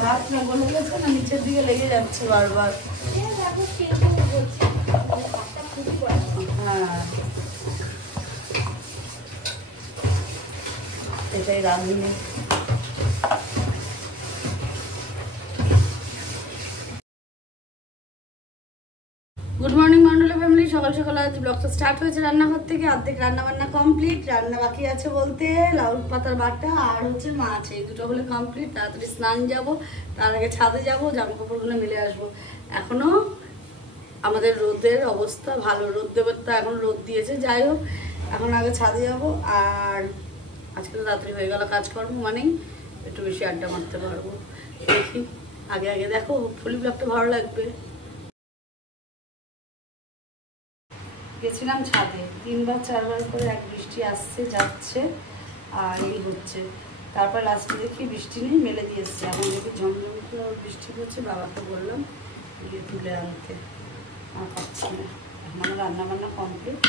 ভাত না গলে গেছে না, নিচের দিকে লেগে যাচ্ছে বারবার। হ্যাঁ, এটাই রাঁধুনি। গুড মর্নিং মন্ডলা ফ্যামিলি। সকাল সকাল আজ ব্লগটা স্টার্ট হয়েছে রান্নাঘর থেকে। অর্ধেক রান্না বান্না কমপ্লিট, রান্না বাকি আছে বলতে লাউ পাতার বাটা আর হচ্ছে মাছ, এই দুটো হলে কমপ্লিট। তাড়াতাড়ি স্নান যাব, তার আগে ছাদে যাব, জামা কাপড়গুলো মেলে আসবো। এখনো আমাদের রোদের অবস্থা ভালো, রোদ দেবার তো এখন রোদ দিয়েছে। যাই হোক, এখন আগে ছাদে যাব। আর আজকে তো তাড়াতাড়ি হয়ে গেল কাজকর্ম, মানেই একটু বেশি আড্ডা মারতে পারবো। দেখি, আগে আগে দেখো, হোপফুলি ব্লগটা ভালো লাগবে। গেছিলাম ছাদে, 3বার 4বার করে এক বৃষ্টি আসছে যাচ্ছে আর এই হচ্ছে। তারপর লাস্টে দেখি বৃষ্টি নেই, মেলে দিয়ে এসছে। এখন দেখি ঝমঝম করে বৃষ্টি পড়ছে। বাবাকে বললাম গিয়ে তুলে আনতে, আর পাচ্ছি না। এখন আমার রান্নাবান্না কমপ্লিট।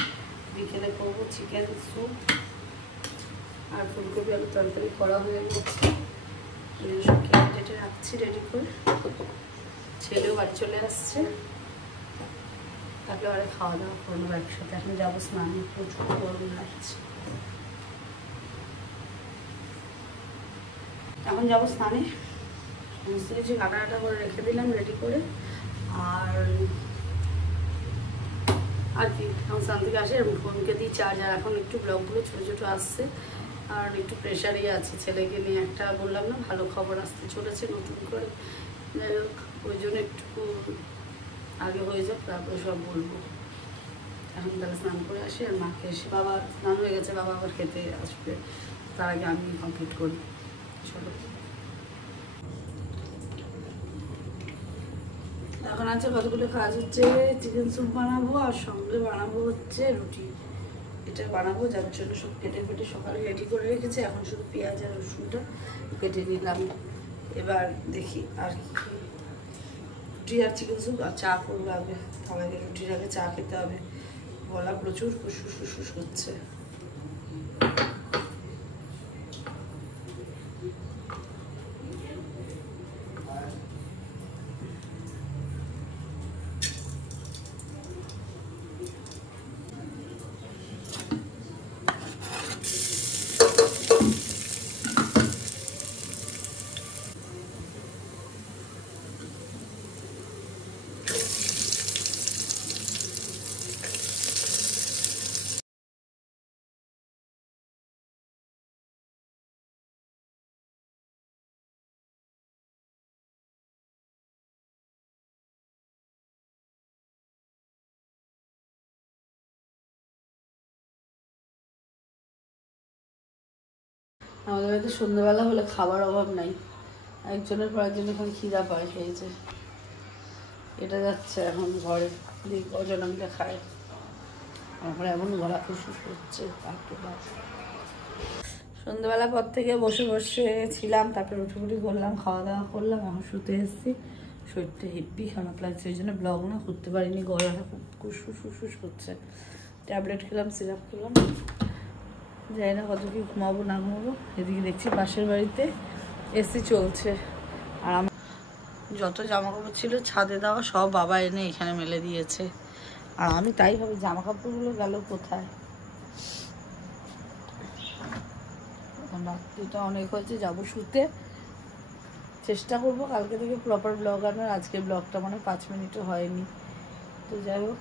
বিকেলে করবো চিকেন স্যুপ আর ফুলকপি আলু তরকারি করা হয়ে গেছে। সব কেটে রাখছি রেডি করে। ছেলেও বাড়ি চলে আসছে, তারপরে আরে খাওয়া দাওয়া করবো একসাথে। এখন যাবো স্নানে, প্রচুর গরম লাগছে। এখন যাবো স্নানে, সমস্ত কিছু কাটা করে রেখে দিলাম রেডি করে। আর কি এখন স্নান থেকে আসে, ফোনকে দিই চার্জার। এখন একটু ব্লগগুলো ছোটো ছোটো আসছে আর একটু প্রেশারই আছে ছেলেকে নিয়ে। একটা বললাম না ভালো খবর আসতে চলেছে নতুন করে, যাই হোক ওই জন্য একটু আগে হয়ে যাক, তারপরে সব বলবো। এখন তাহলে স্নান করে আসি, আর মাকে এসে, বাবা স্নান হয়ে গেছে, বাবা আবার খেতে আসবে, তার আগে আমি কমপ্লিট করি। চলো, এখন আছে কতগুলো কাজ হচ্ছে। চিকেন স্যুপ বানাবো আর সঙ্গে বানাবো হচ্ছে রুটি। এটা বানাবো, যার জন্য সব কেটে ফেটে সকালে রেডি করে রেখেছি। এখন শুধু পেঁয়াজ আর রসুনটা কেটে নিলাম। এবার দেখি আর কি, রুটি আর চিকেন স্যুপ আর চা করবো আগে। তার আগে রুটির আগে চা খেতে হবে। গলা প্রচুর ফুসফুস ফুসফুস করছে। আমাদের বাড়িতে সন্ধ্যেবেলা হলে খাবার অভাব নাই, একজনের পর একজন এখন খিদা পায় খেয়েছে। এটা যাচ্ছে এখন ঘরে, কজন আমাকে খায়। আমার এমন গলা ফুসফুস করছে। সন্ধ্যেবেলা পর থেকে বসে বসে ছিলাম, তারপরে উঠে করলাম, খাওয়া দাওয়া করলাম, এখন শুতে এসেছি। শরীরটা হেব্বি খারাপ লাগছে, ওই জন্য ব্লগ না করতে পারিনি। গলাটা খুব ফুসফুস ফুসফুস করছে। ট্যাবলেট খেলাম, সিরাপ খেলাম, যাই না কত কি ঘুমাবো না ঘুমাবো। এদিকে দেখছি পাশের বাড়িতে এসি চলছে, আর আমার যত জামা কাপড় ছিল ছাদে দেওয়া সব বাবা এনে এখানে মেলে দিয়েছে। আর আমি তাই ভাবি জামা কাপড়গুলো গেল কোথায়। রাত্রিটা অনেক হয়েছে, যাবো শুতে। চেষ্টা করবো কালকে থেকে প্রপার ব্লগ আনার। আজকে ব্লগটা মানে 5 মিনিটও হয়নি। তো যাই হোক,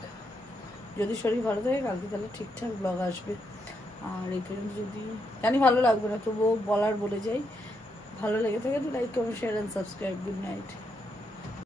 যদি শরীর ভালো থাকে কালকে তাহলে ঠিকঠাক ব্লগ আসবে। আর এই পর্যন্ত যদি জানি ভালো লাগবে না, তবুও বলে যাই, ভালো লেগে থাকে তো like comment share and subscribe. Good night.